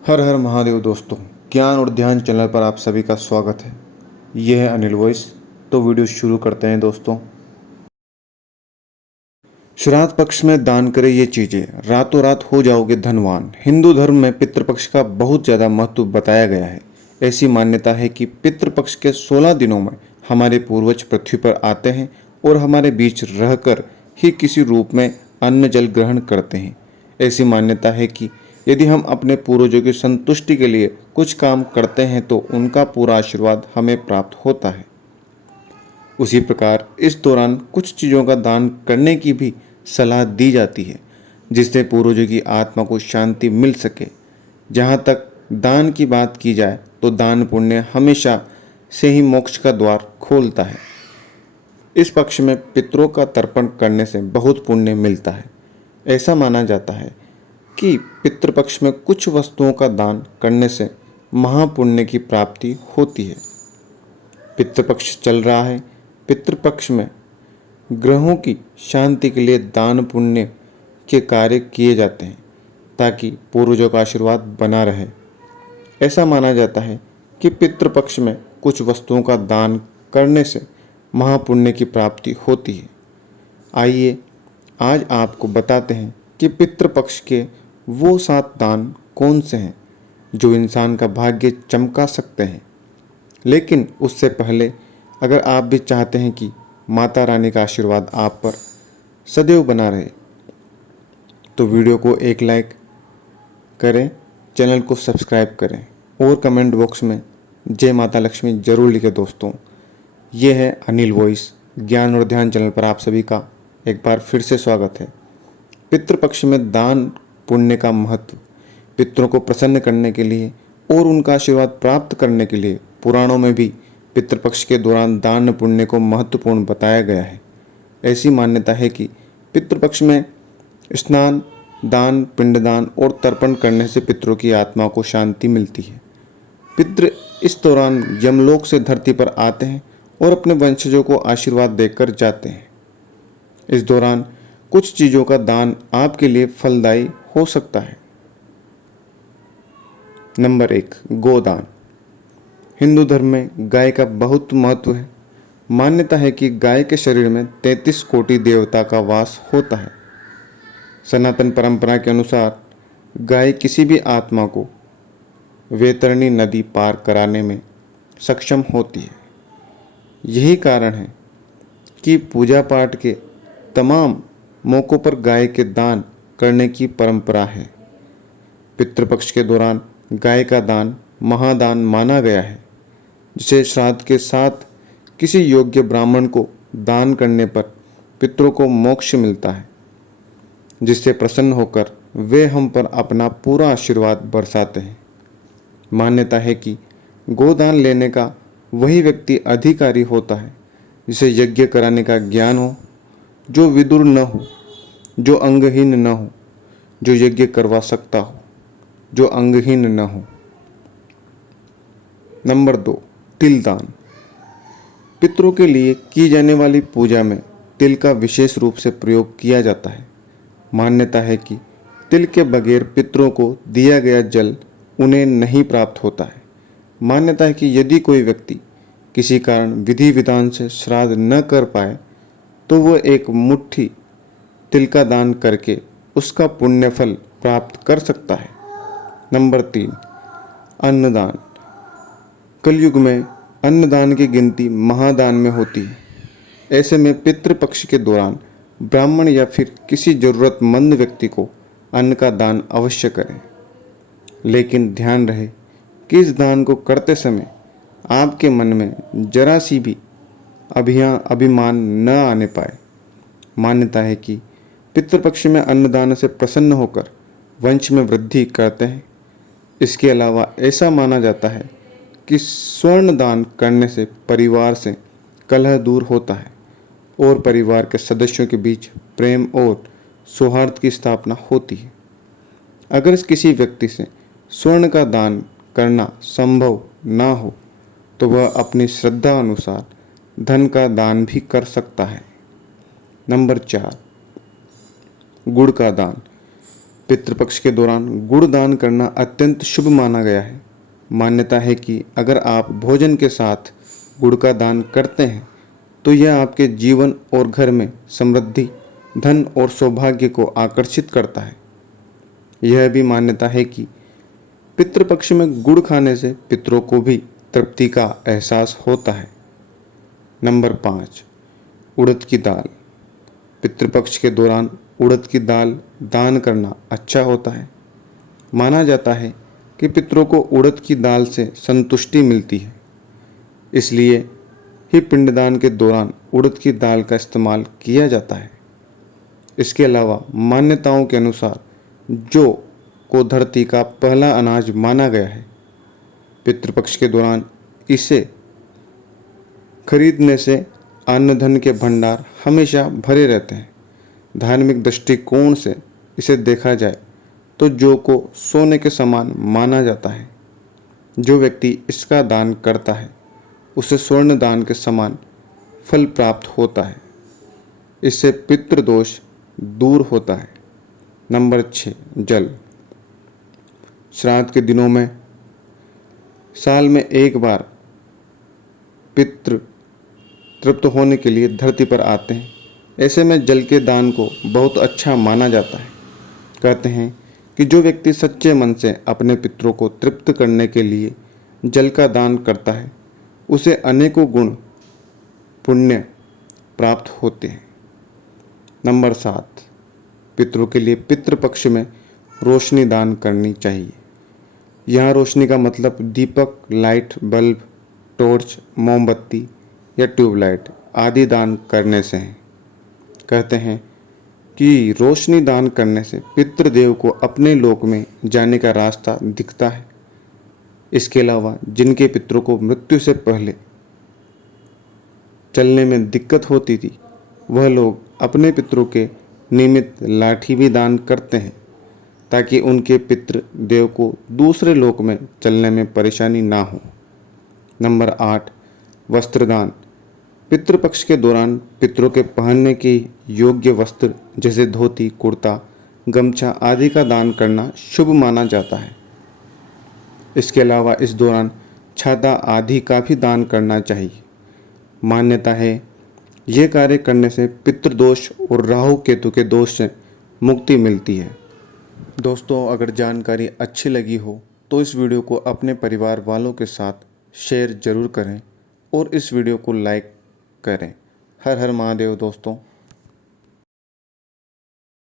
हर हर महादेव दोस्तों, ज्ञान और ध्यान चैनल पर आप सभी का स्वागत है। यह है अनिल वॉइस। तो वीडियो शुरू करते हैं दोस्तों। श्राद्ध पक्ष में दान करें ये चीज़ें, रातों रात हो जाओगे धनवान। हिंदू धर्म में पितृपक्ष का बहुत ज़्यादा महत्व बताया गया है। ऐसी मान्यता है कि पितृपक्ष के 16 दिनों में हमारे पूर्वज पृथ्वी पर आते हैं और हमारे बीच रहकर ही किसी रूप में अन्न जल ग्रहण करते हैं। ऐसी मान्यता है कि यदि हम अपने पूर्वजों की संतुष्टि के लिए कुछ काम करते हैं तो उनका पूरा आशीर्वाद हमें प्राप्त होता है। उसी प्रकार इस दौरान कुछ चीज़ों का दान करने की भी सलाह दी जाती है, जिससे पूर्वजों की आत्मा को शांति मिल सके। जहाँ तक दान की बात की जाए तो दान पुण्य हमेशा से ही मोक्ष का द्वार खोलता है। इस पक्ष में पितरों का तर्पण करने से बहुत पुण्य मिलता है। ऐसा माना जाता है कि पितृपक्ष में कुछ वस्तुओं का दान करने से महापुण्य की प्राप्ति होती है। पितृपक्ष चल रहा है। पितृपक्ष में ग्रहों की शांति के लिए दान पुण्य के कार्य किए जाते हैं ताकि पूर्वजों का आशीर्वाद बना रहे। ऐसा माना जाता है कि पितृपक्ष में कुछ वस्तुओं का दान करने से महापुण्य की प्राप्ति होती है। आइए आज आपको बताते हैं कि पितृपक्ष के वो 7 दान कौन से हैं जो इंसान का भाग्य चमका सकते हैं। लेकिन उससे पहले अगर आप भी चाहते हैं कि माता रानी का आशीर्वाद आप पर सदैव बना रहे तो वीडियो को एक लाइक करें, चैनल को सब्सक्राइब करें और कमेंट बॉक्स में जय माता लक्ष्मी जरूर लिखें दोस्तों। ये है अनिल वॉइस, ज्ञान और ध्यान चैनल पर आप सभी का एक बार फिर से स्वागत है। पितृपक्ष में दान पुण्य का महत्व। पितरों को प्रसन्न करने के लिए और उनका आशीर्वाद प्राप्त करने के लिए पुराणों में भी पितृपक्ष के दौरान दान पुण्य को महत्वपूर्ण बताया गया है। ऐसी मान्यता है कि पितृपक्ष में स्नान, दान, पिंडदान और तर्पण करने से पितरों की आत्मा को शांति मिलती है। पितृ इस दौरान यमलोक से धरती पर आते हैं और अपने वंशजों को आशीर्वाद देकर जाते हैं। इस दौरान कुछ चीज़ों का दान आपके लिए फलदायी हो सकता है। नंबर 1, गोदान। हिंदू धर्म में गाय का बहुत महत्व है। मान्यता है कि गाय के शरीर में 33 कोटि देवता का वास होता है। सनातन परंपरा के अनुसार गाय किसी भी आत्मा को वैतरणी नदी पार कराने में सक्षम होती है। यही कारण है कि पूजा पाठ के तमाम मौक़ों पर गाय के दान करने की परंपरा है। पितृपक्ष के दौरान गाय का दान महादान माना गया है, जिसे श्राद्ध के साथ किसी योग्य ब्राह्मण को दान करने पर पितरों को मोक्ष मिलता है, जिससे प्रसन्न होकर वे हम पर अपना पूरा आशीर्वाद बरसाते हैं। मान्यता है कि गोदान लेने का वही व्यक्ति अधिकारी होता है जिसे यज्ञ कराने का ज्ञान हो, जो विदुर न हो, जो अंगहीन न हो, जो यज्ञ करवा सकता हो, जो अंगहीन न हो। नंबर 2, तिल दान। पितरों के लिए की जाने वाली पूजा में तिल का विशेष रूप से प्रयोग किया जाता है। मान्यता है कि तिल के बगैर पितरों को दिया गया जल उन्हें नहीं प्राप्त होता है। मान्यता है कि यदि कोई व्यक्ति किसी कारण विधि विधान से श्राद्ध न कर पाए तो वह एक मुट्ठी तिल का दान करके उसका पुण्य फल प्राप्त कर सकता है। नंबर 3, अन्नदान। कलयुग में अन्नदान की गिनती महादान में होती है। ऐसे में पितृपक्ष के दौरान ब्राह्मण या फिर किसी जरूरतमंद व्यक्ति को अन्न का दान अवश्य करें। लेकिन ध्यान रहे कि इस दान को करते समय आपके मन में जरा सी भी अभिमान न आने पाए। मान्यता है कि पितृपक्ष में अन्नदान से प्रसन्न होकर वंश में वृद्धि करते हैं। इसके अलावा ऐसा माना जाता है कि स्वर्ण दान करने से परिवार से कलह दूर होता है और परिवार के सदस्यों के बीच प्रेम और सौहार्द की स्थापना होती है। अगर किसी व्यक्ति से स्वर्ण का दान करना संभव ना हो तो वह अपनी श्रद्धा अनुसार धन का दान भी कर सकता है। नंबर 4, गुड़ का दान। पितृपक्ष के दौरान गुड़ दान करना अत्यंत शुभ माना गया है। मान्यता है कि अगर आप भोजन के साथ गुड़ का दान करते हैं तो यह आपके जीवन और घर में समृद्धि, धन और सौभाग्य को आकर्षित करता है। यह भी मान्यता है कि पितृपक्ष में गुड़ खाने से पितरों को भी तृप्ति का एहसास होता है। नंबर 5, उड़द की दाल। पितृपक्ष के दौरान उड़द की दाल दान करना अच्छा होता है। माना जाता है कि पितरों को उड़द की दाल से संतुष्टि मिलती है, इसलिए ही पिंडदान के दौरान उड़द की दाल का इस्तेमाल किया जाता है। इसके अलावा मान्यताओं के अनुसार जौ को धरती का पहला अनाज माना गया है। पितृपक्ष के दौरान इसे खरीदने से अन्न धन के भंडार हमेशा भरे रहते हैं। धार्मिक दृष्टिकोण से इसे देखा जाए तो जौ को सोने के समान माना जाता है। जो व्यक्ति इसका दान करता है उसे स्वर्ण दान के समान फल प्राप्त होता है। इससे पितृदोष दूर होता है। नंबर 6, जल। श्राद्ध के दिनों में साल में एक बार पितृ तृप्त होने के लिए धरती पर आते हैं। ऐसे में जल के दान को बहुत अच्छा माना जाता है। कहते हैं कि जो व्यक्ति सच्चे मन से अपने पितरों को तृप्त करने के लिए जल का दान करता है उसे अनेकों गुण पुण्य प्राप्त होते हैं। नंबर 7, पितरों के लिए पितृपक्ष में रोशनी दान करनी चाहिए। यहाँ रोशनी का मतलब दीपक, लाइट, बल्ब, टॉर्च, मोमबत्ती या ट्यूबलाइट आदि दान करने से है। कहते हैं कि रोशनी दान करने से पितृदेव को अपने लोक में जाने का रास्ता दिखता है। इसके अलावा जिनके पितरों को मृत्यु से पहले चलने में दिक्कत होती थी वह लोग अपने पितरों के निमित्त लाठी भी दान करते हैं ताकि उनके पितृ देव को दूसरे लोक में चलने में परेशानी ना हो। नंबर 8, वस्त्रदान। पितृपक्ष के दौरान पितरों के पहनने के योग्य वस्त्र जैसे धोती, कुर्ता, गमछा आदि का दान करना शुभ माना जाता है। इसके अलावा इस दौरान छाता आदि का भी दान करना चाहिए। मान्यता है यह कार्य करने से पितृदोष और राहु केतु के दोष से मुक्ति मिलती है। दोस्तों, अगर जानकारी अच्छी लगी हो तो इस वीडियो को अपने परिवार वालों के साथ शेयर ज़रूर करें और इस वीडियो को लाइक करें। हर हर महादेव दोस्तों।